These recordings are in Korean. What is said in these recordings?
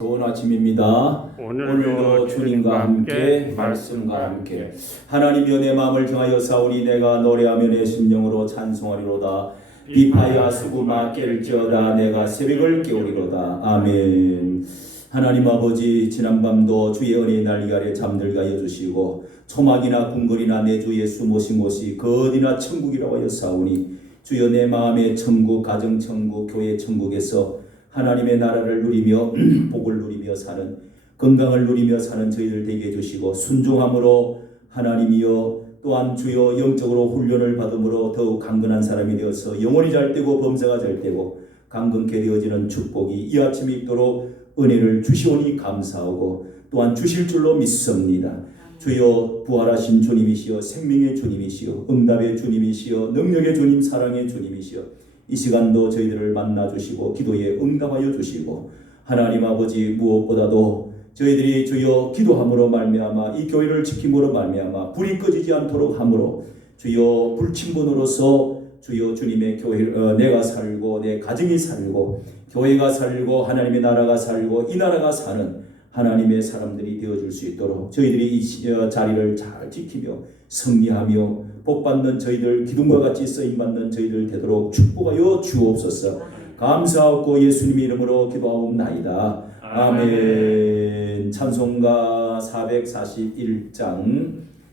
좋은 아침입니다. 오늘도 주님과 함께 말씀과 함께 하나님이여 내 마음을 정하여 사오니 내가 노래하며 내 심령으로 찬송하리로다. 비파야 수구마 깰지어다 내가 새벽을 깨우리로다. 아멘. 하나님 아버지, 지난밤도 주의 은혜의 날개 아래 잠들게 하여 주시고 초막이나 궁궐이나 내 주 예수 모신 곳이 그 어디나 천국이라고 하여 사오니 주여 내 마음의 천국, 가정천국, 교회 천국에서 하나님의 나라를 누리며 복을 누리며 사는, 건강을 누리며 사는 저희들 되게 해주시고 순종함으로 하나님이여 또한 주여 영적으로 훈련을 받음으로 더욱 강건한 사람이 되어서 영혼이 잘되고 범사가 잘되고 강건케 되어지는 축복이 이 아침에 있도록 은혜를 주시오니 감사하고 또한 주실 줄로 믿습니다. 주여 부활하신 주님이시여 생명의 주님이시여 응답의 주님이시여 능력의 주님 사랑의 주님이시여 이 시간도 저희들을 만나주시고 기도에 응답하여 주시고 하나님 아버지 무엇보다도 저희들이 주여 기도함으로 말미암아 이 교회를 지킴으로 말미암아 불이 꺼지지 않도록 함으로 주여 불침번으로서 주여 주님의 교회 내가 살고 내 가정이 살고 교회가 살고 하나님의 나라가 살고 이 나라가 사는 하나님의 사람들이 되어줄 수 있도록 저희들이 이 자리를 잘 지키며 승리하며 복받는 저희들 기둥과 같이 쓰임받는 저희들 되도록 축복하여 주옵소서. 감사하고 예수님의 이름으로 기도하옵나이다. 아멘. 찬송가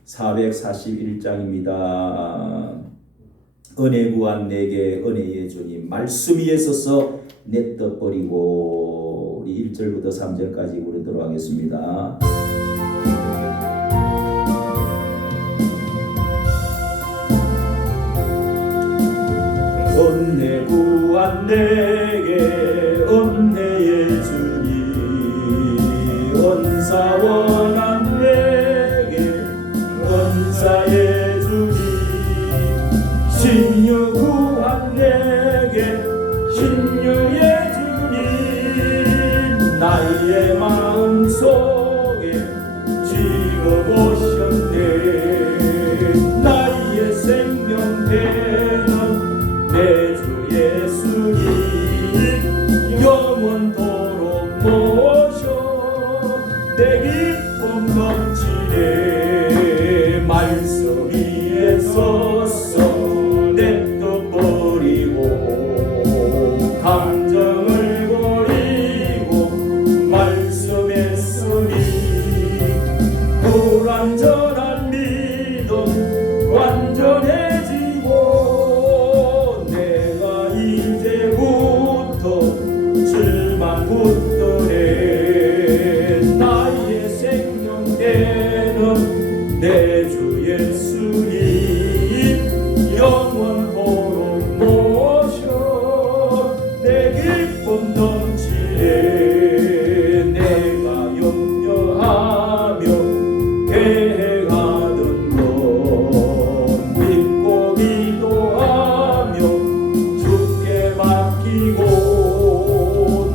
441장입니다. 은혜 구한 내게 은혜의 주님 말씀 위에 서서 내 뜻 버리고 우리 1절부터 3절까지 부르도록 하겠습니다. 은혜 구한 내게 은혜의 주님 은사 원한 내게 은사의 주님 신유 구한 내게 신유의 주님 나의 마음속에 지금 오셨네 나의 생명 되는 내 주 예수님 영원토록 모셔 내 기쁨 넘치네 말씀 위에 서서 내 뜻 버리고 감정을 버리고 말씀에 쓰니 불완전한 믿음 완전해지고 줄만 붙드네 나의 생명 되는 내 주 예수님 영원토록 모셔 내 기쁨 넘치네 내가 염려하며 계획하던 것 믿고 기도하며 주께 맡기고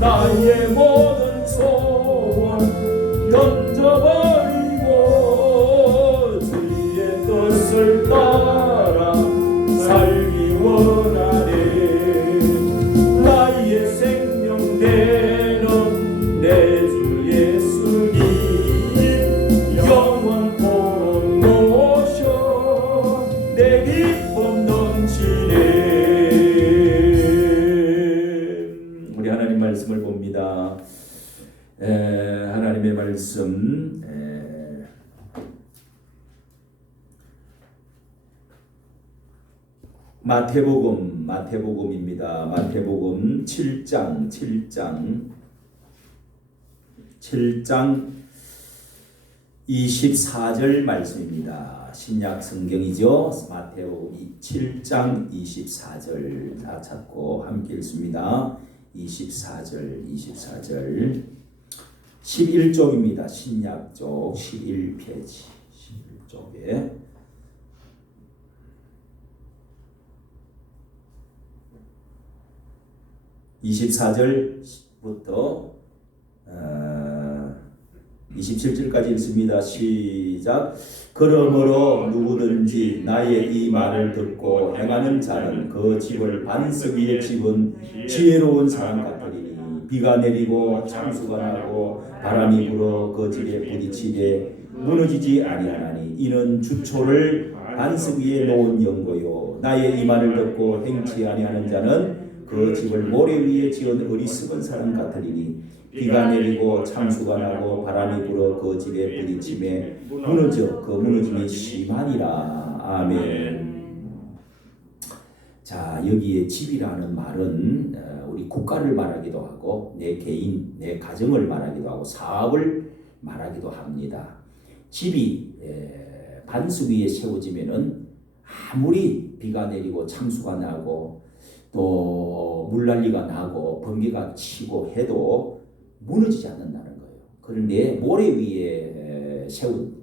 나의 모든 소원 던져버리고 주의 뜻을 따라 살기 원하네 나의 생명 되는 내 주 예수님 영원토록 모셔 내 기쁨 넘치네. 우리 하나님 말씀을 봅니다. 하나님의 말씀 마태복음입니다. 마태복음 7장 24절 말씀입니다. 신약 성경이죠. 마태복음 7장 24절 다 찾고 함께 읽습니다. 24절 11쪽입니다. 신약 쪽 11페이지 11쪽에 24절부터 27절까지 읽습니다. 시작. 그러므로 누구든지 나의 이 말을 듣고 행하는 자는 그 집을 반석 위에 집은 지혜로운 사람 같으리니 비가 내리고 창수가 나고 바람이 불어 그 집에 부딪히되 무너지지 아니하나니 이는 주초를 반석 위에 놓은 연고요 나의 이 말을 듣고 행치 아니하는 자는 그 집을 모래 위에 지은 어리석은 사람 같으리니 비가 내리고 창수가 나고 바람이 불어 그 집에 부딪히매 무너져 그 무너짐이 심하니라. 아멘. 자, 여기에 집이라는 말은 우리 국가를 말하기도 하고 내 개인, 내 가정을 말하기도 하고 사업을 말하기도 합니다. 집이 반석 위에 세워지면은 아무리 비가 내리고 창수가 나고 또 물난리가 나고 번개가 치고 해도 무너지지 않는다는 거예요. 그런데 모래 위에 세운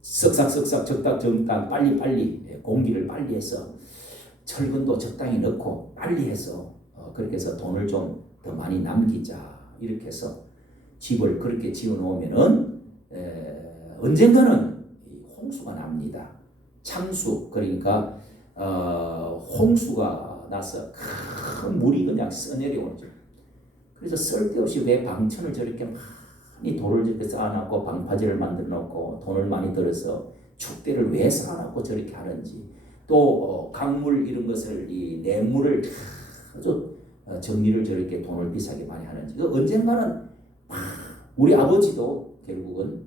쓱싹쓱싹 적당적당 빨리빨리 공기를 빨리 해서 철근도 적당히 넣고 빨리 해서 그렇게 해서 돈을 좀 더 많이 남기자 이렇게 해서 집을 그렇게 지어 놓으면은 언젠가는 홍수가 납니다. 창수 그러니까 홍수가 나서 큰 물이 그냥 써내려오죠. 그래서 쓸데없이 왜 방천을 저렇게 많이 돌을 저렇게 쌓아놓고 방파제를 만들어 놓고 돈을 많이 들어서 축대를 왜 쌓아놓고 저렇게 하는지 또 강물 이런 것을 이 냇물을 아주 정리를 저렇게 돈을 비싸게 많이 하는지 언젠가는 우리 아버지도 결국은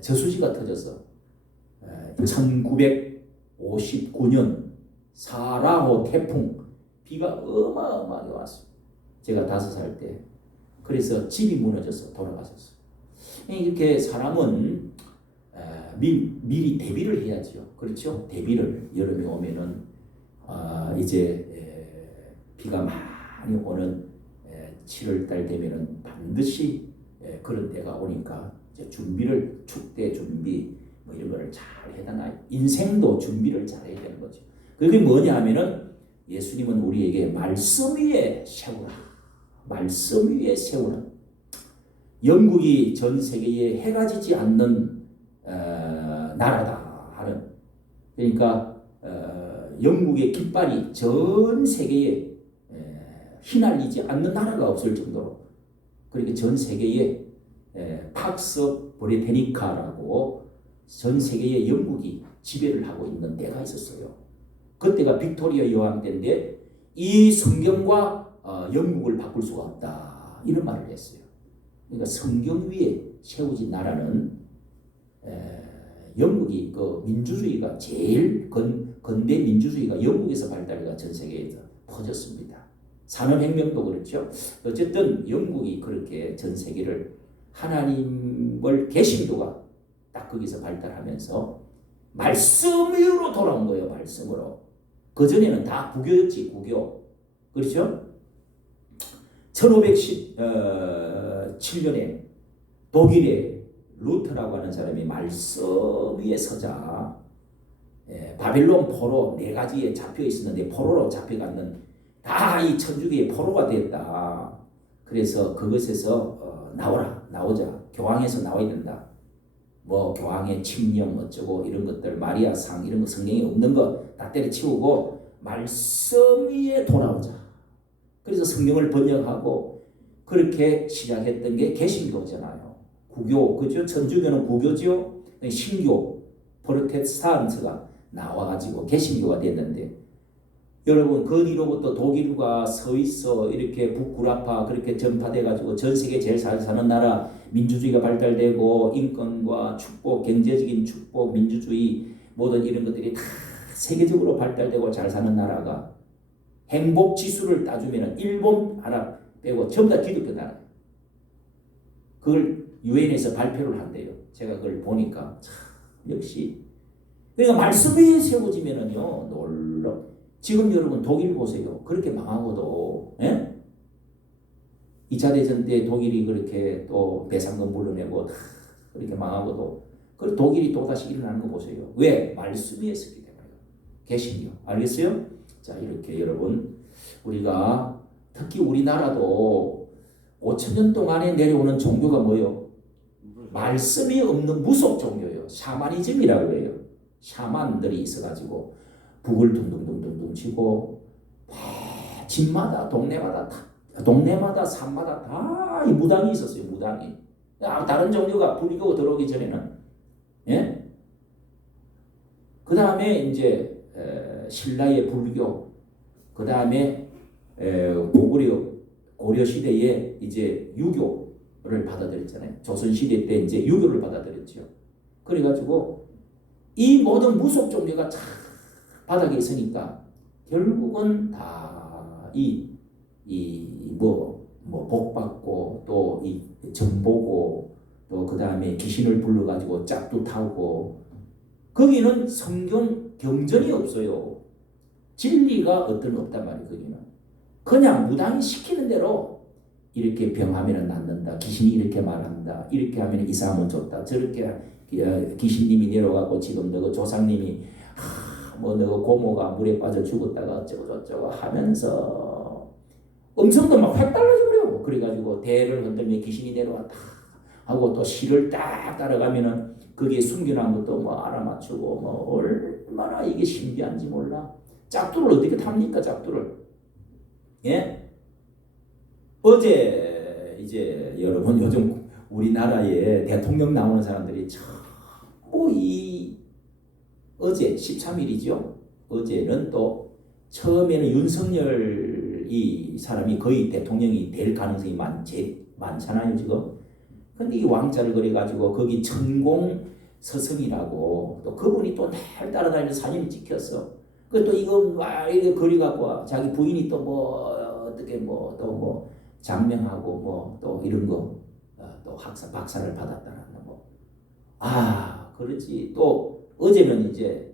저수지가 터져서 1959년 사라호 태풍 비가 어마어마하게 왔어요. 제가 5살 때. 그래서 집이 무너져서 돌아가셨어요. 이렇게 사람은 미리 대비를 해야죠. 그렇죠? 대비를 여름이 오면은 이제 비가 많이 오는 7월달 되면은 반드시 그런 때가 오니까 이제 준비를 축대 준비 뭐 이런 거를 잘 해놔. 인생도 준비를 잘 해야 되는 거죠. 그게 뭐냐 하면은 예수님은 우리에게 말씀 위에 세우라. 말씀 위에 세우라. 영국이 전 세계에 해가 지지 않는 나라다 하는 그러니까 영국의 깃발이 전 세계에 휘날리지 않는 나라가 없을 정도로 그러니까 전 세계에 팍스 브리테니카라고 전 세계에 영국이 지배를 하고 있는 때가 있었어요. 그때가 빅토리아 여왕 때인데 이 성경과 영국을 바꿀 수가 없다 이런 말을 했어요. 그러니까 성경 위에 세워진 나라는 영국이 그 민주주의가 제일 근대 민주주의가 영국에서 발달해가 전 세계에서 퍼졌습니다. 산업혁명도 그렇죠. 어쨌든 영국이 그렇게 전 세계를 하나님을 개신교가 딱 거기서 발달하면서 말씀 위로 돌아온 거예요. 말씀으로. 그전에는 다 구교였지 구교. 그렇죠? 1517년에 독일의 루터라고 하는 사람이 말씀 위에 서자 바빌론 포로 4가지에 잡혀 있었는데 포로로 잡혀갔는 다 이 천주교의 포로가 됐다. 그래서 그것에서 나오자. 교황에서 나와야 된다. 뭐 교황의 칙령 어쩌고 이런 것들 마리아상 이런 거 성경에 없는 거 다 때려치우고 말씀 위에 돌아오자. 그래서 성경을 번역하고 그렇게 시작했던 게 개신교잖아요. 구교, 그죠? 천주교는 구교죠. 신교, 프로테스탄트가 나와가지고 개신교가 됐는데 여러분 그 뒤로부터 독일과 스위스 이렇게 북구라파 그렇게 전파돼가지고 전 세계 제일 잘 사는 나라 민주주의가 발달되고 인권과 축복, 경제적인 축복, 민주주의 모든 이런 것들이 다 세계적으로 발달되고 잘 사는 나라가 행복 지수를 따주면 일본 하나 빼고 전부 다 기독교 나라예요. 그걸 유엔에서 발표를 한대요. 제가 그걸 보니까 참 역시 그러니까 말씀 위에 세워지면은요 놀라. 지금 여러분 독일 보세요. 그렇게 망하고도 2차 대전 때 독일이 그렇게 또 배상금 물러내고 그렇게 망하고도 그 독일이 또다시 일어나는 거 보세요. 왜? 말씀 위에 서기 때문에. 개신교. 알겠어요? 자 이렇게 여러분 우리가 특히 우리나라도 5,000년 동안에 내려오는 종교가 뭐예요? 말씀이 없는 무속 종교예요. 샤머니즘이라고 해요. 샤만들이 있어가지고 북을 둥둥둥둥둥 치고 집마다 동네마다 다 동네마다 산마다 다 이 무당이 있었어요. 무당이. 다른 종교가 불교 들어오기 전에는. 예? 그 다음에 이제 신라의 불교, 그 다음에 고려 시대에 이제 유교를 받아들였잖아요. 조선 시대 때 이제 유교를 받아들였죠. 그래가지고 이 모든 무속 종교가 참 바닥에 있으니까 결국은 다 복 받고 또 이 정보고 또 그 다음에 귀신을 불러가지고 짝도 타고 거기는 성경 경전이 없어요. 진리가 없단 말이에요. 거기는 그냥 무당이 시키는 대로 이렇게 병하면 낫는다. 귀신이 이렇게 말한다. 이렇게 하면 이상하면 좋다. 저렇게 귀신님이 내려가고 지금 너 조상님이 너 고모가 물에 빠져 죽었다가 어쩌고 저쩌고 하면서 음성도 막 확 달라져버려. 그래가지고 대를 흔들면 귀신이 내려왔다 하고 또 실을 딱 따라가면은 거기에 숨겨놓은 것도 뭐 알아맞추고 뭐 얼마나 이게 신비한지 몰라. 짝두를 어떻게 탑니까? 짝두를. 예? 어제 이제 여러분 요즘 우리나라에 대통령 나오는 사람들이 어제 13일이죠. 어제는 또 처음에는 윤석열 이 사람이 거의 대통령이 될 가능성이 많잖아요 지금. 근데 이 왕자를 그래가지고 거기 천공 서성이라고 또 그분이 또 날 따라다니면서 사진을 찍혔어. 그 또 이거 막 이렇게 거리 갖고 자기 부인이 또 뭐 어떻게 뭐 또 뭐 장명하고 뭐 또 이런 거 또 박사를 받았다는 뭐. 그렇지. 또 어제는 이제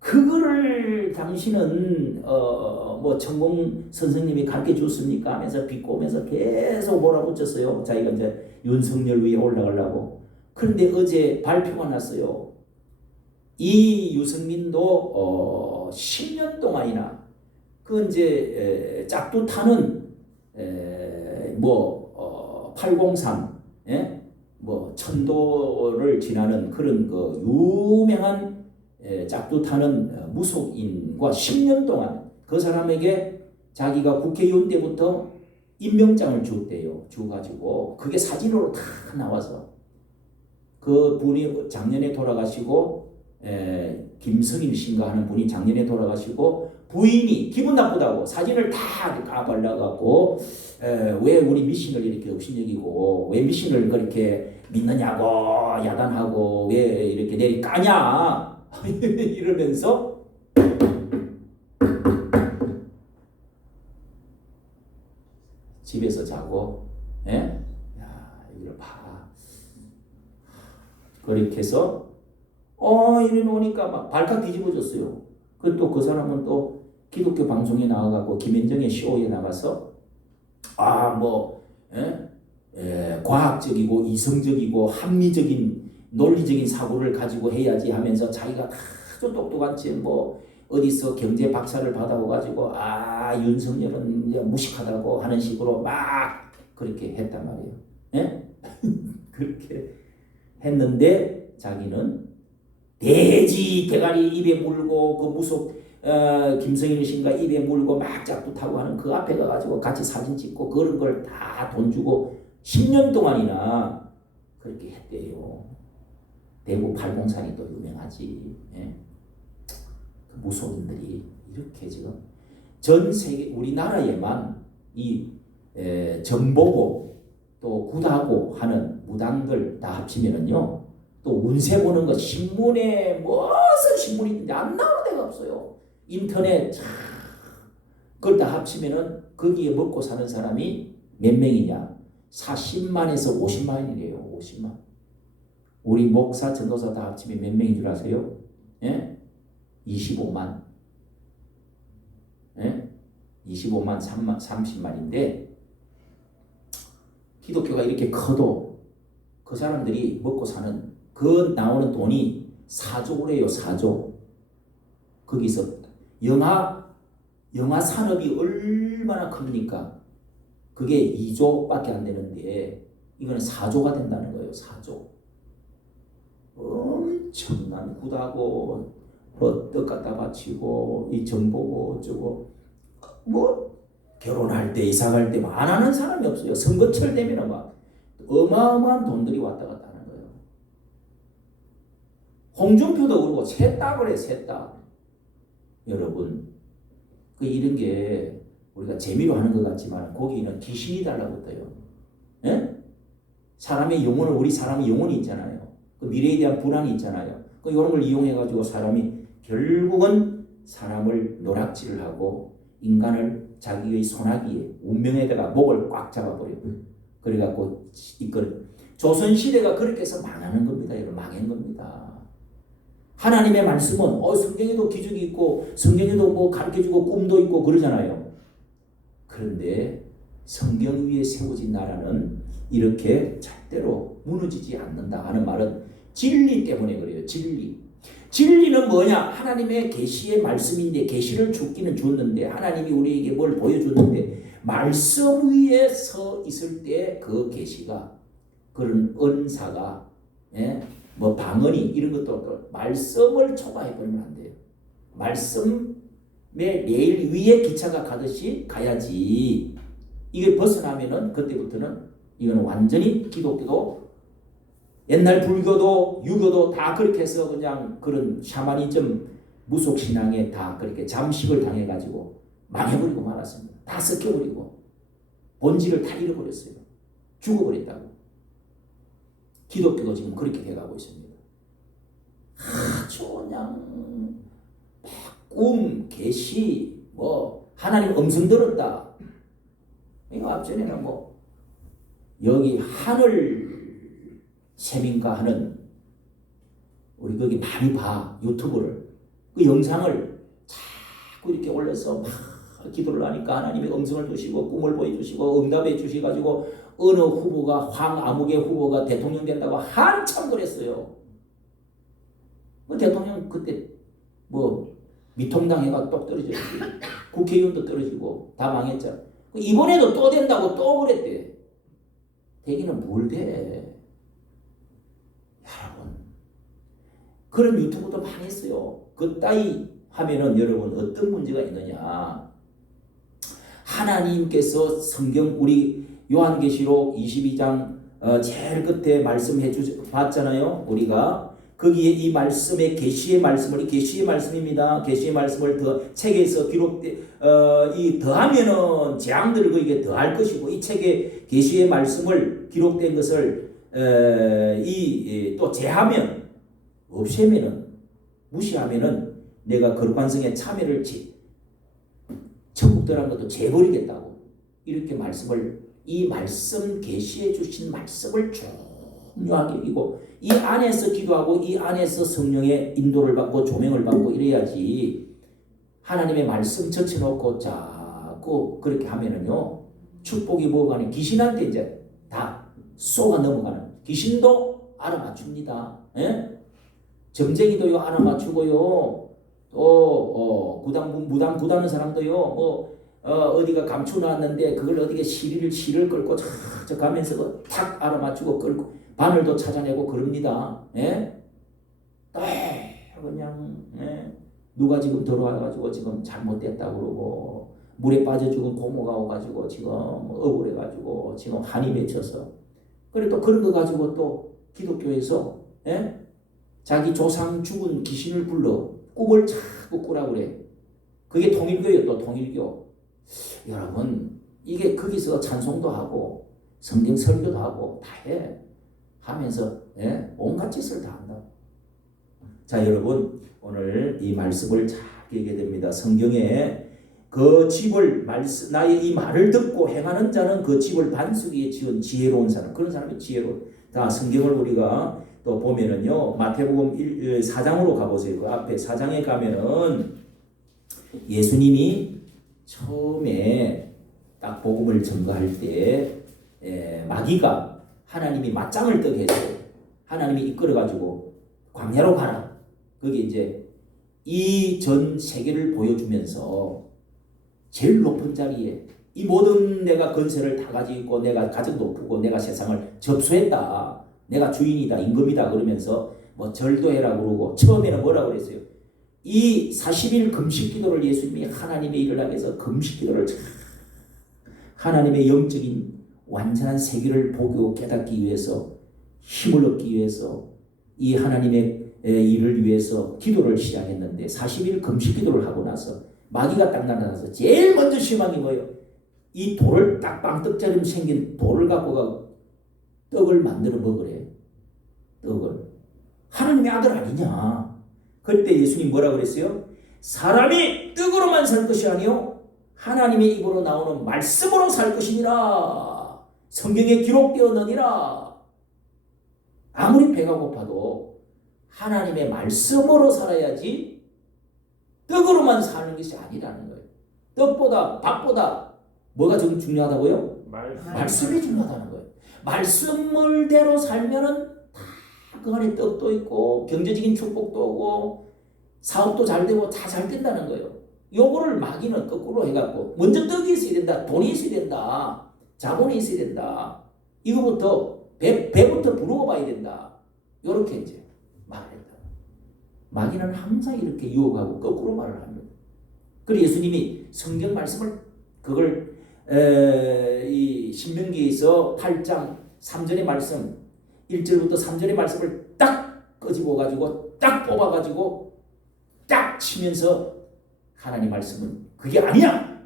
그거를 당신은 뭐 천공 선생님이 가르쳐 줬습니까 하면서 비꼬면서 계속 몰아붙였어요. 자기가 이제 윤석열 위에 올라가려고. 그런데 어제 발표가 났어요. 이 유승민도 10년 동안이나 그 이제 짝두 타는 803 예? 뭐 천도를 지나는 그런 그 유명한 짝두 타는 무속인과 10년 동안 그 사람에게 자기가 국회의원 때부터 임명장을 줬대요. 줘가지고 그게 사진으로 다 나와서 그 분이 작년에 돌아가시고 김성일 씨인가 하는 분이 작년에 돌아가시고 부인이 기분 나쁘다고 사진을 다 까발라갖고 왜 우리 미신을 이렇게 업신여기고 왜 미신을 그렇게 믿느냐고 야단하고 왜 이렇게 내리 까냐 이러면서 집에서 자고 야 이걸 봐 그렇게 해서 이래 놓으니까 막 발칵 뒤집어졌어요. 또 그 사람은 또 기독교 방송에 나와갖고 김현정의 쇼에 나가서 과학적이고 이성적이고 합리적인 논리적인 사고를 가지고 해야지 하면서 자기가 아주 똑똑한 채 뭐 어디서 경제 박사를 받아오가지고 윤석열은 이제 무식하다고 하는 식으로 막 그렇게 했단 말이에요. 예? 그렇게 했는데 자기는 돼지 대가리 입에 물고 그 무속 김성일 씨인가 입에 물고 막 짝도 타고 하는 그 앞에 가가지고 같이 사진 찍고 그런 걸 다 돈 주고 10년 동안이나 그렇게 했대요. 대구 팔공산이 또 유명하지. 예? 그 무속인들이 이렇게 지금 전 세계 우리나라에만 이 정보고 또 구다고 하는 무당들 다 합치면은요. 또 운세 보는 거 신문에 무슨 신문이 있는데 안 나오는 데가 없어요. 인터넷 그걸 다 합치면은 거기에 먹고 사는 사람이 몇 명이냐? 40만에서 50만이래요. 50만. 우리 목사, 전도사 다 합치면 몇 명인 줄 아세요? 예? 25만. 예? 25만, 30만인데 기독교가 이렇게 커도 그 사람들이 먹고 사는 그 나오는 돈이 4조래요. 4조. 거기서 영화 산업이 얼마나 큽니까? 그게 2조밖에 안 되는데 이거는 4조가 된다는 거예요. 4조. 엄청난 구다고 떡 갖다 바치고 이 정보고 어쩌고 뭐 결혼할 때 이사 갈 때 안 하는 사람이 없어요. 선거철 되면 막 어마어마한 돈들이 왔다 갔다 하는 거예요. 홍준표도 그러고 셋다 그래 셋다. 여러분 그 이런 게 우리가 재미로 하는 것 같지만 거기는 귀신이 달라붙어요. 예? 사람의 영혼을 우리 사람의 영혼이 있잖아요. 그 미래에 대한 불안이 있잖아요. 그 이런 걸 이용해 가지고 사람이 결국은 사람을 노락질을 하고 인간을 자기의 소나기에 운명에다가 목을 꽉 잡아버려요. 그래갖고 이걸 조선시대가 그렇게 해서 망하는 겁니다. 여러분 망한 겁니다. 하나님의 말씀은 성경에도 기적이 있고 성경에도 뭐 가르쳐주고 꿈도 있고 그러잖아요. 그런데 성경 위에 세워진 나라는 이렇게 절대로 무너지지 않는다 하는 말은 진리 때문에 그래요. 진리는 뭐냐? 하나님의 계시의 말씀인데 계시를 주기는 줬는데 하나님이 우리에게 뭘 보여줬는데 말씀 위에 서 있을 때 그 계시가 그런 은사가 뭐 방언이 이런 것도 말씀을 초과해버리면 안 돼요. 말씀의 레일 위에 기차가 가듯이 가야지. 이게 벗어나면은 그때부터는 이거는 완전히 기독교도 옛날 불교도 유교도 다 그렇게 해서 그냥 그런 샤머니즘 무속신앙에 다 그렇게 잠식을 당해가지고 망해버리고 말았습니다. 다 섞여버리고 본질을 다 잃어버렸어요. 죽어버렸다고. 기독교도 지금 그렇게 돼가고 있습니다. 아주 그냥 계시 뭐 하나님 음성 들었다. 이거 앞전에는 뭐 여기 하늘 셈인가 하는 우리 거기 많이 봐 유튜브를 그 영상을 자꾸 이렇게 올려서 막 기도를 하니까 하나님의 음성을 주시고 꿈을 보여주시고 응답해 주시가지고 어느 후보가 황아무개 후보가 대통령 된다고 한참 그랬어요. 그 대통령 그때 뭐 미통당해가 똑 떨어졌지. 국회의원도 떨어지고 다 망했잖아. 이번에도 또 된다고 또 그랬대. 되기는 뭘 돼. 여러분 그런 유튜브도 많이 했어요. 그 따위 하면은 여러분 어떤 문제가 있느냐. 하나님께서 성경 우리 요한계시록 22장 제일 끝에 말씀해 봤잖아요. 우리가 거기에 이 말씀의 계시의 말씀을 계시의 말씀입니다. 계시의 말씀을 더 책에서 기록돼 이 더하면은 재앙들을 거기에 더할 것이고 이 책에 계시의 말씀을 기록된 것을 또 제하면 없애면은 무시하면은 내가 거룩한 성에 참여를 천국 들어간 것도 재버리겠다고 이렇게 말씀을 이 말씀 계시해 주신 말씀을 중요하게 여기고 이 안에서 기도하고 이 안에서 성령의 인도를 받고 조명을 받고 이래야지 하나님의 말씀 젖혀놓고 자꾸 그렇게 하면은요 축복이 뭐가 아니라 귀신한테 이제 다 쏘가 넘어가는 귀신도 알아맞춥니다. 예? 점쟁이도요 알아맞추고요 또 무당 구다는 사람도요 어디가 감추 나왔는데 그걸 어디게 실을 끌고 저 가면서 탁 알아맞추고 끌고 바늘도 찾아내고 그럽니다. 예? 그냥 누가 지금 들어와가지고 지금 잘못됐다고 그러고 물에 빠져 죽은 고모가 오가지고 지금 억울해가지고 지금 한이 맺혀서 그래 또 그런 거 가지고 또 기독교에서 자기 조상 죽은 귀신을 불러 꿈을 자꾸 꾸라 그래. 그게 통일교예요. 또 통일교. 여러분 이게 거기서 찬송도 하고 성경 설교도 하고 다 해. 하면서 온갖 짓을 다 한다. 자 여러분 오늘 이 말씀을 잘 읽게 됩니다. 성경에 그 집을 나의 이 말을 듣고 행하는 자는 그 집을 반석 위에 지은 지혜로운 사람. 그런 사람이 지혜로운. 다 성경을 우리가 또 보면은요 마태복음 4장으로 가보세요. 그 앞에 4장에 가면은 예수님이 처음에 딱 복음을 전거할 때 마귀가 하나님이 맞짱을 뜨게 했어요. 하나님이 이끌어가지고 광야로 가라. 그게 이제 이 전 세계를 보여주면서 제일 높은 자리에 이 모든 내가 건세를 다 가지고 있고 내가 가장 높고 내가 세상을 접수했다. 내가 주인이다. 임금이다. 그러면서 뭐 절도 해라 그러고 처음에는 뭐라고 그랬어요. 이 40일 금식 기도를 예수님이 하나님의 일을 하기 위해서 금식 기도를 하나님의 영적인 완전한 세계를 보고 깨닫기 위해서 힘을 얻기 위해서 이 하나님의 일을 위해서 기도를 시작했는데 40일 금식 기도를 하고 나서 마귀가 딱 나타나서 제일 먼저 심한 게 뭐예요? 이 돌을 딱 빵떡처럼 생긴 돌을 갖고 가 떡을 만들어 먹으래. 떡을. 하나님의 아들 아니냐. 그때 예수님 뭐라 그랬어요? 사람이 떡으로만 살 것이 아니요 하나님의 입으로 나오는 말씀으로 살 것이니라. 성경에 기록되었느니라. 아무리 배가 고파도 하나님의 말씀으로 살아야지 떡으로만 사는 것이 아니라는 거예요. 떡보다 밥보다 뭐가 좀 중요하다고요? 말씀이 중요하다는 거예요. 말씀을대로 살면은 다 그 안에 떡도 있고 경제적인 축복도 오고 사업도 잘 되고 다 잘 된다는 거예요. 요거를 마귀는 거꾸로 해갖고 먼저 떡이 있어야 된다, 돈이 있어야 된다, 자본이 있어야 된다. 이거부터 배부터 부르고 봐야 된다. 요렇게 이제 말했다. 마귀는 항상 이렇게 유혹하고 거꾸로 말을 합니다. 그리고 예수님이 성경 말씀을 그걸 이 신명기에서 8장 3절의 말씀 1절부터 3절의 말씀을 딱 끄집어 가지고 딱 뽑아 가지고 딱 치면서 하나님 말씀은 그게 아니야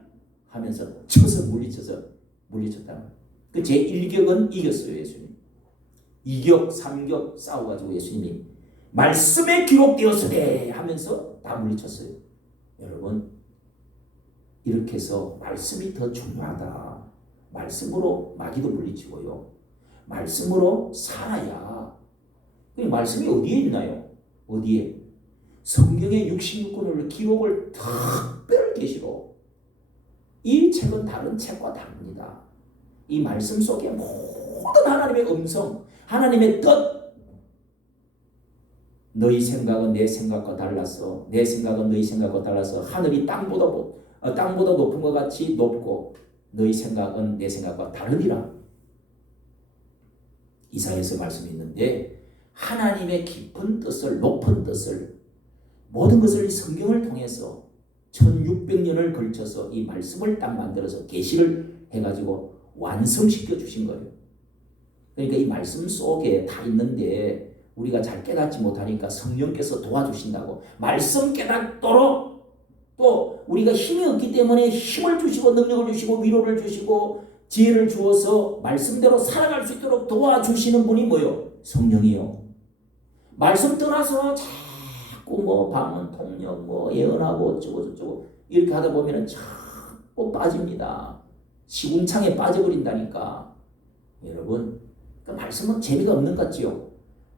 하면서 쳐서 물리쳤다. 그 제 1격은 이겼어요. 예수님 2격 3격 싸워가지고 예수님이 말씀에 기록되었으되 하면서 다 물리쳤어요. 여러분 이렇게 해서 말씀이 더 중요하다. 말씀으로 마귀도 물리치고요. 말씀으로 살아야. 그 말씀이 어디에 있나요? 어디에? 성경의 66권을 기록을 특별 계시로. 이 책은 다른 책과 다릅니다. 이 말씀 속에 모든 하나님의 음성, 하나님의 뜻. 너희 생각은 내 생각과 달라서, 내 생각은 너희 생각과 달라서 하늘이 땅보다 높은 것 같이 높고 너희 생각은 내 생각과 다르니라. 이사야서 말씀이 있는데 하나님의 깊은 뜻을, 높은 뜻을, 모든 것을 이 성경을 통해서 1600년을 걸쳐서 이 말씀을 딱 만들어서 계시를 해가지고 완성시켜 주신 거예요. 그러니까 이 말씀 속에 다 있는데 우리가 잘 깨닫지 못하니까 성령께서 도와주신다고. 말씀 깨닫도록 또 우리가 힘이 없기 때문에 힘을 주시고 능력을 주시고 위로를 주시고 지혜를 주어서 말씀대로 살아갈 수 있도록 도와주시는 분이 뭐요? 성령이요. 말씀 떠나서 자꾸 뭐 방언 통역 뭐 예언하고 어쩌고 저쩌고 이렇게 하다 보면은 자꾸 빠집니다. 시궁창에 빠져버린다니까. 여러분 그 말씀은 재미가 없는 것 같지요?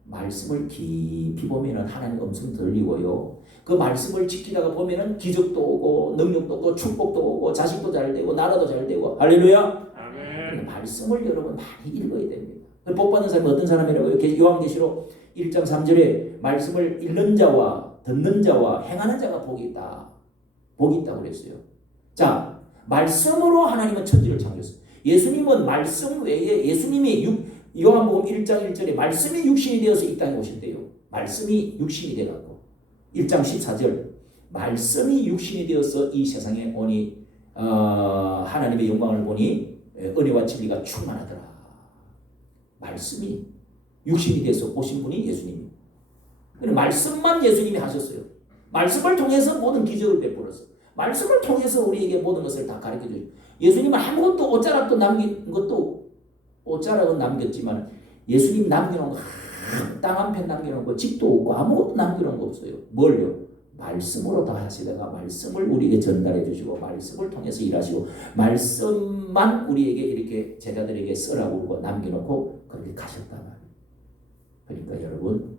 말씀을 깊이 보면은 하나님 음성 들리고요. 그 말씀을 지키다가 보면은 기적도 오고 능력도 오고 축복도 오고 자식도 잘 되고 나라도 잘 되고. 할렐루야. 아멘. 말씀을 여러분 많이 읽어야 됩니다. 복 받는 사람이 어떤 사람이라고요? 요한계시록 1장 3절에 말씀을 읽는 자와 듣는 자와 행하는 자가 복이 있다. 복이 있다고 그랬어요. 자, 말씀으로 하나님은 천지를 창조했어요. 예수님은 말씀 외에 예수님이 요한복음 1장 1절에 말씀이 육신이 되어서 이 땅에 오셨대요. 말씀이 육신이 되어갖고 1장 14절 말씀이 육신이 되어서 이 세상에 오니 하나님의 영광을 보니 은혜와 진리가 충만하더라. 말씀이 육신이 되어서 오신 분이 예수님이에요. 말씀만 예수님이 하셨어요. 말씀을 통해서 모든 기적을 베풀었어요. 말씀을 통해서 우리에게 모든 것을 다 가르쳐 주죠. 예수님은 아무것도 옷자락도 남긴 것도 옷자락은 남겼지만 예수님 남겨놓은 거 땅 한 편 남겨놓은 거 집도 없고 아무것도 남겨놓은 거 없어요. 뭘요? 말씀으로 다 하시다가 말씀을 우리에게 전달해 주시고 말씀을 통해서 일하시고 말씀만 우리에게 이렇게 제자들에게 쓰라고 남겨놓고 그렇게 가셨단 말이에요. 그러니까 여러분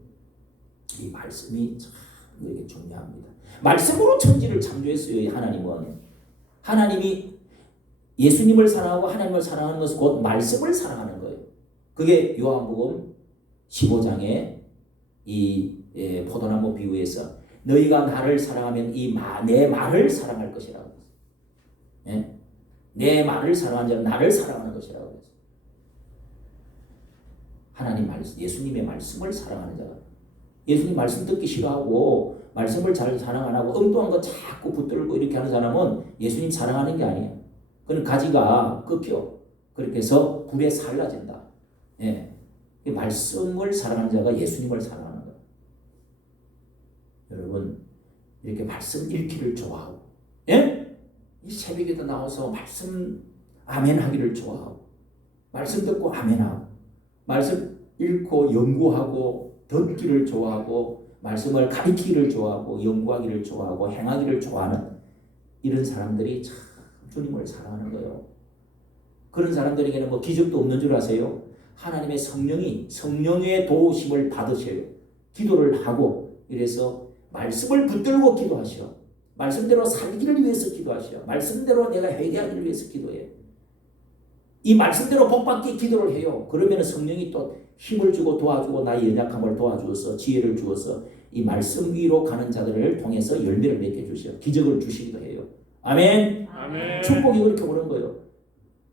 이 말씀이 참 우리에게 중요합니다. 말씀으로 천지를 창조했어요. 하나님은. 하나님이 예수님을 사랑하고 하나님을 사랑하는 것은 곧 말씀을 사랑하는 거예요. 그게 요한복음 15장에 이 포도나무 비유에서 너희가 나를 사랑하면 내 말을 사랑할 것이라고 했어요. 예? 내 말을 사랑하는 자는 나를 사랑하는 것이라고 했어요. 하나님 말씀, 예수님의 말씀을 사랑하는 자가 예수님 말씀 듣기 싫어하고 말씀을 잘 사랑 안 하고 엉뚱한 거 자꾸 붙들고 이렇게 하는 사람은 예수님 사랑하는 게 아니에요. 그런 가지가 꺾여. 그렇게 해서 불에 살라진다. 예. 이 말씀을 사랑하는 자가 예수님을 사랑하는 거예요. 여러분, 이렇게 말씀 읽기를 좋아하고, 예? 이 새벽에도 나와서 말씀 아멘 하기를 좋아하고, 말씀 듣고 아멘 하고, 말씀 읽고 연구하고, 듣기를 좋아하고, 말씀을 가르치기를 좋아하고, 연구하기를 좋아하고, 행하기를 좋아하는 이런 사람들이 참 주님을 사랑하는 거예요. 그런 사람들에게는 뭐 기적도 없는 줄 아세요? 하나님의 성령의 도우심을 받으셔요. 기도를 하고, 이래서 말씀을 붙들고 기도하셔. 말씀대로 살기를 위해서 기도하셔. 말씀대로 내가 회개하기를 위해서 기도해. 이 말씀대로 복받기 기도를 해요. 그러면 성령이 또 힘을 주고 도와주고 나의 연약함을 도와주어서 지혜를 주어서 이 말씀 위로 가는 자들을 통해서 열매를 맺게 주셔. 기적을 주시기도 해요. 아멘. 아멘. 축복이 그렇게 오는 거예요.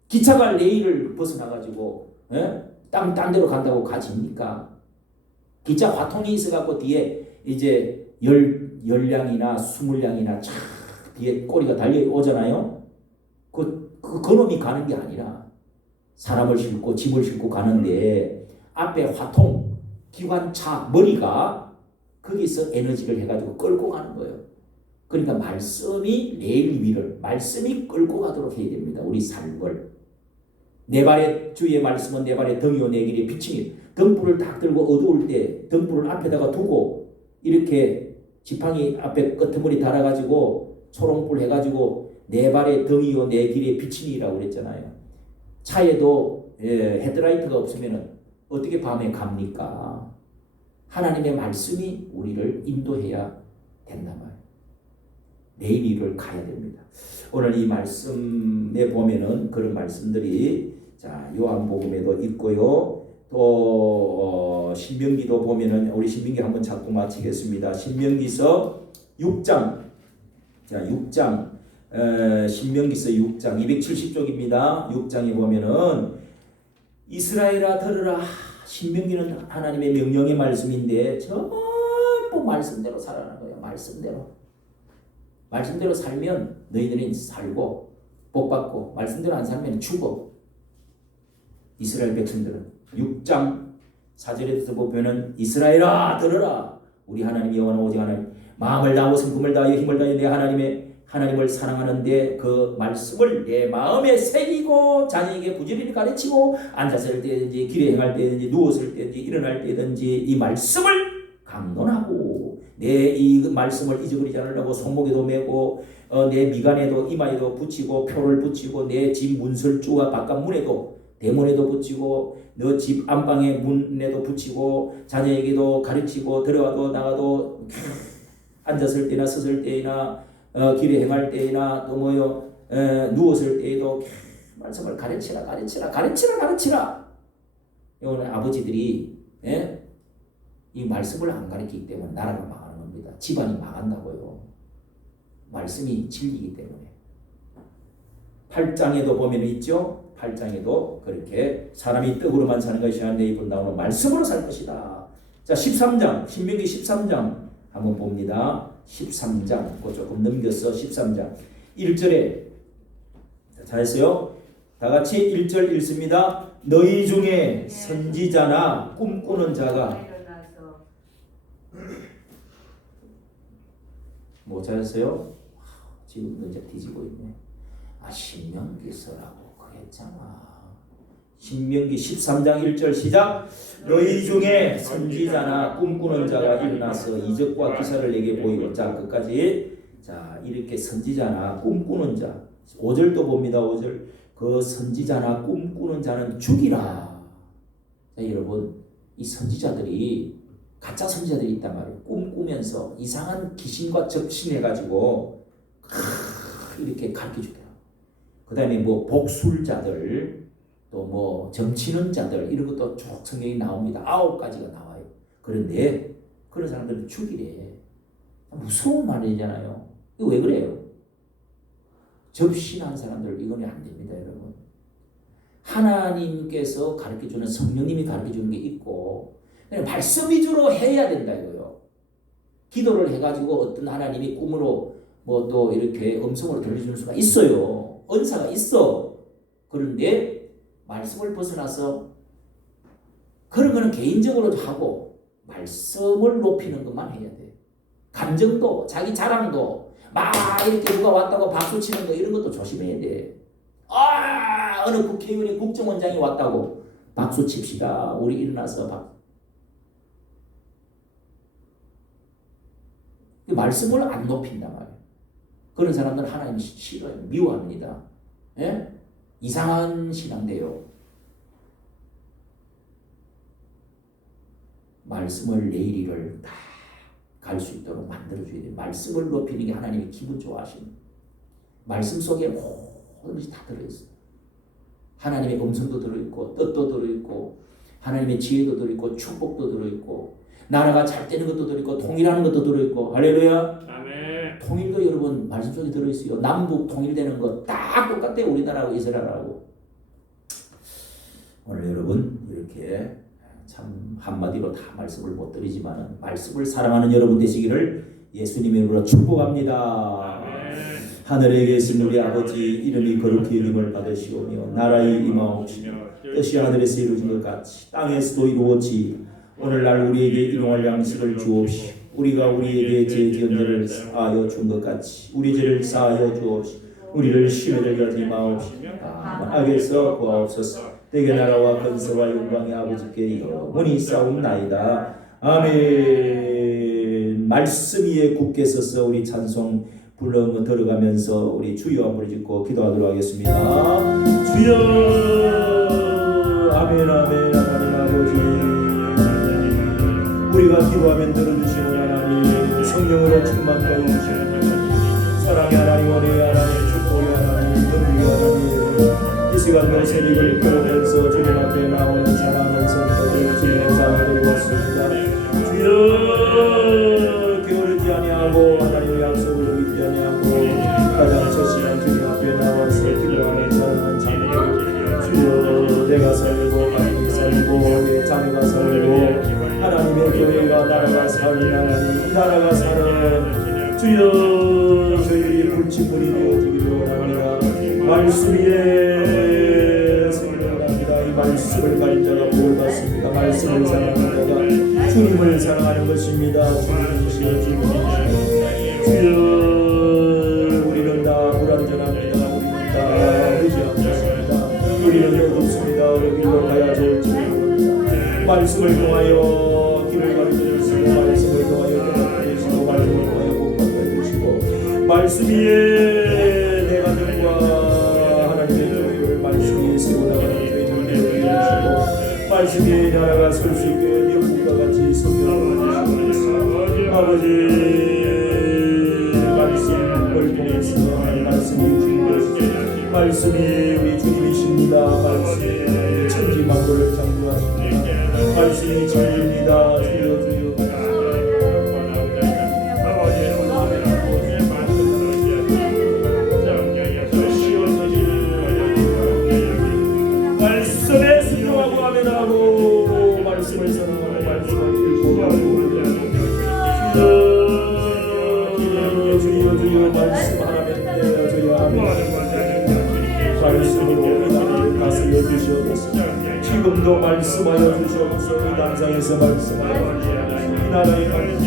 기차가 레일을 벗어나가지고 딴 데로 간다고 가집니까? 기차 화통이 있어갖고 뒤에 이제 10량이나 20량이나 쫙 뒤에 꼬리가 달려오잖아요. 그놈이 가는 게 아니라 사람을 싣고 짐을 싣고 가는데 앞에 화통, 기관차, 머리가 거기서 에너지를 해가지고 끌고 가는 거예요. 그러니까 말씀이 레일 위를, 말씀이 끌고 가도록 해야 됩니다. 우리 삶을. 내 발에 주의 말씀은 내 발에 등이요 내 길에 빛이니, 등불을 딱 들고 어두울 때 등불을 앞에다가 두고 이렇게 지팡이 앞에 끄트머리 달아가지고 초롱불 해가지고 내 발에 등이요 내 길에 빛이니라고 그랬잖아요. 차에도 헤드라이트가 없으면 어떻게 밤에 갑니까? 하나님의 말씀이 우리를 인도해야 된단 말이에요. 내일 일을 가야 됩니다. 오늘 이 말씀에 보면은 그런 말씀들이 자 요한복음에도 있고요. 또 신명기도 보면은 우리 신명기 한번 잡고 마치겠습니다. 신명기서 6장 자 6장 신명기서 6장 270쪽입니다. 6장에 보면은 이스라엘아 들으라. 신명기는 하나님의 명령의 말씀인데 전부 말씀대로 살아가는 거예요. 말씀대로 살면 너희들은 살고 복받고 말씀대로 안 살면 죽어. 이스라엘 백성들은 6장 4절에서 보면은 이스라엘아 들으라. 우리 하나님 여호와는 오직 하나님 마음을 다하고 성품을 다하여 힘을 다하여 내 하나님을 사랑하는데 그 말씀을 내 마음에 새기고 자녀에게 부지런히 가르치고 앉았을 때든지 길에 행할 때든지 누웠을 때든지 일어날 때든지 이 말씀을 강론하고 내 이 말씀을 잊어버리지 않으려고 손목에도 메고 내 미간에도 이마에도 붙이고 표를 붙이고 내 집 문설주와 바깥 문에도 대문에도 붙이고 너 집 안방의 문에도 붙이고 자녀에게도 가르치고 들어가도 나가도 앉았을 때나 섰을 때나 길에 행할 때나 또 뭐요 누웠을 때에도 말씀을 가르치라. 오늘 아버지들이 이 말씀을 안 가르치기 때문에 나라가 망하는 겁니다. 집안이 망한다고요. 말씀이 진리이기 때문에. 8장에도 보면 있죠. 8장에도 그렇게 사람이 떡으로만 사는 것이 아니라 내 입으로 나오는 말씀으로 살 것이다. 자 13장 신명기 13장 한번 봅니다. 13장 조금 넘겼어. 13장 1절에 잘했어요. 다같이 1절 읽습니다. 너희 중에 선지자나 꿈꾸는 자가 뭐 잘했어요? 지금 이제 뒤지고 있네. 신명기서라고 그랬잖아. 신명기 13장 1절 시작. 너희 중에 선지자나 꿈꾸는 자가 일어나서 이적과 기사를 내게 보이고. 자 끝까지. 자 이렇게 선지자나 꿈꾸는 자 5절도 봅니다. 5절 그 선지자나 꿈꾸는 자는 죽이라. 자 여러분 이 선지자들이 가짜 선지자들이 있단 말이에요. 꿈꾸면서 이상한 귀신과 적신해가지고 이렇게 가르쳐주더라. 그 다음에 뭐 복술자들 또 뭐 점치는 자들 이런 것도 쭉 성경이 나옵니다. 9가지가 나와요. 그런데 그런 사람들은 죽이래. 무서운 말이잖아요. 이거 왜 그래요? 접신한 사람들 이거는 안 됩니다, 여러분. 하나님께서 가르쳐주는 성령님이 가르쳐주는 게 있고 그냥 말씀 위주로 해야 된다 이거요. 기도를 해가지고 어떤 하나님이 꿈으로 뭐 또 이렇게 음성으로 들려주는 수가 있어요. 은사가 있어. 그런데 말씀을 벗어나서 그런 거는 개인적으로 하고 말씀을 높이는 것만 해야 돼. 감정도 자기 자랑도 막 이렇게 누가 왔다고 박수 치는 거 이런 것도 조심해야 돼. 어느 국회의원이 국정원장이 왔다고 박수 칩시다. 우리 일어나서 말씀을 안 높인단 말이에요. 그런 사람들은 하나님 싫어요. 미워합니다. 예? 이상한 신앙돼요. 말씀을 내일을 다 갈 수 있도록 만들어줘야 돼요. 말씀을 높이는 게 하나님이 기분 좋아하시는. 말씀 속에 모든 것이 다 들어있어요. 하나님의 음성도 들어있고 뜻도 들어있고 하나님의 지혜도 들어있고 축복도 들어있고 나라가 잘 되는 것도 들어있고 통일하는 것도 들어있고. 할렐루야. 아멘. 통일도 여러분 말씀 속에 들어있어요. 남북 통일되는 거 딱 똑같아요. 우리나라하고 이스라엘하고. 오늘 여러분 이렇게 참 한마디로 다 말씀을 못 드리지만 말씀을 사랑하는 여러분 되시기를 예수님의 이름으로 축복합니다. 하늘에 계신 우리 아버지 이름이 거룩히 여김을 받으시오며 나라의 임하옵시며 뜻이 하늘에서 이루어진 것 같이 땅에서도 이루어지 오늘날 우리에게 일용할 양식을 주옵시오. 우리가 우리에게 죄 지은 자를 사하여 준 것 같이 우리 죄를 사하여 주옵시오. 우리를 시험에 들게 하지 마옵시며 악에서 구하옵소서. 내게 나라와 권세와 영광의 아버지께 영원히 싸움나이다. 아멘. 말씀 위에 굳게 서서 우리 찬송 불러 들어가면서 우리 주여 한번 짓고 기도하도록 하겠습니다. 주여. 아멘 아멘. 하나님 아버지 우리가 기도하면 들어주시는 하나님 성령으로 충만하여 주시는 사랑의 하나님 원의 하나님 축복의 하나님 은혜의 하나님 이 시간도 새벽을 깨우면서 주님 앞에 나오는 사랑하는 성도들 주님의 사랑을 드리겠습니다. 주여 게으르지 아니하고 하나님의 약속을 어기지 아니하고 가장 처신한 주님 앞에 나와서 기도하는 사랑하는 자녀들 주여 내가 살고 가족이 살고 내 자녀가 살고 하나님의 교회가 나라가 사는 하나님 이 나라가 사는 주여 저희들이 불친분이 되어지기를 원합니다. 말씀 위에 생각합니다. 이 말씀을 가진 자가 복을 받습니다. 말씀을 사랑하는 자가 주님을 사랑하는 것입니다. 주님이시여 주님이시여 주여 우리는 다 불완전합니다. 우리는 다 의지한 것입니다. 우리는 어둡습니다. 어느 길로 가야 좋을지 모릅니다. 말씀을 통하여 길을 가르쳐주시고 말씀을 통하여 깨닫게 해주시고 말씀을 통하여 복받게 해주시고 말씀 위에 내 가정과 하나님의 교회를 말씀 위에 세워나가는 교회를 되어주시고 말씀 위에 나라가 설 수 있게 영국과 같이 성경을 주시옵소서. 아버지 말씀을 통해서 말씀이 주님이시죠. 말씀이 우리 주님이십니다. 말씀이 천지만물을 창조하십니다. 말씀이 진리입니다. 주여 주여 말씀에 순종하고 아멘하고 말씀을 사랑하고 말씀을 읽고 주여 주여 말씀하라면 주여 아멘. 말씀으로 이 나라를 다스려 주시옵소서. 지금도 말씀하여 주시옵소서. 이 단상에서 말씀하여 이 나라의 말씀